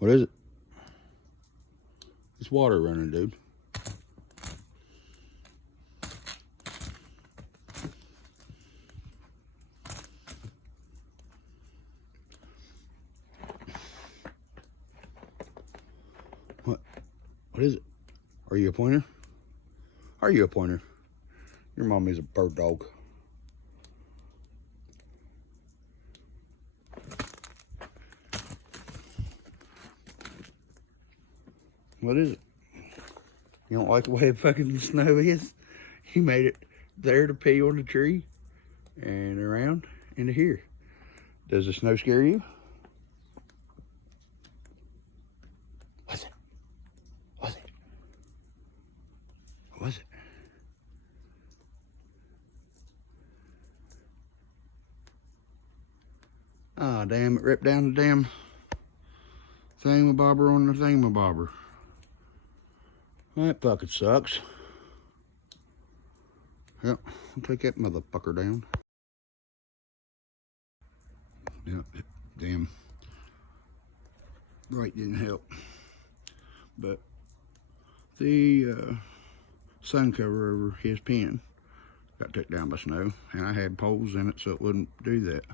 What is it? It's water running, dude. What is it? Are you a pointer? Are you a pointer? Your mommy's a bird dog. What is it? You don't like the way fucking the snow is? He made it there to pee on the tree and around into here. Does the snow scare you? What's it? What's it? What was it? Ah, damn, it ripped down the damn thingamabobber on the thingamabobber. That fucking sucks. Yep, I'll take that motherfucker down. Yep, damn. Right didn't help. But the sun cover over his pen got took down by snow, and I had poles in it so it wouldn't do that.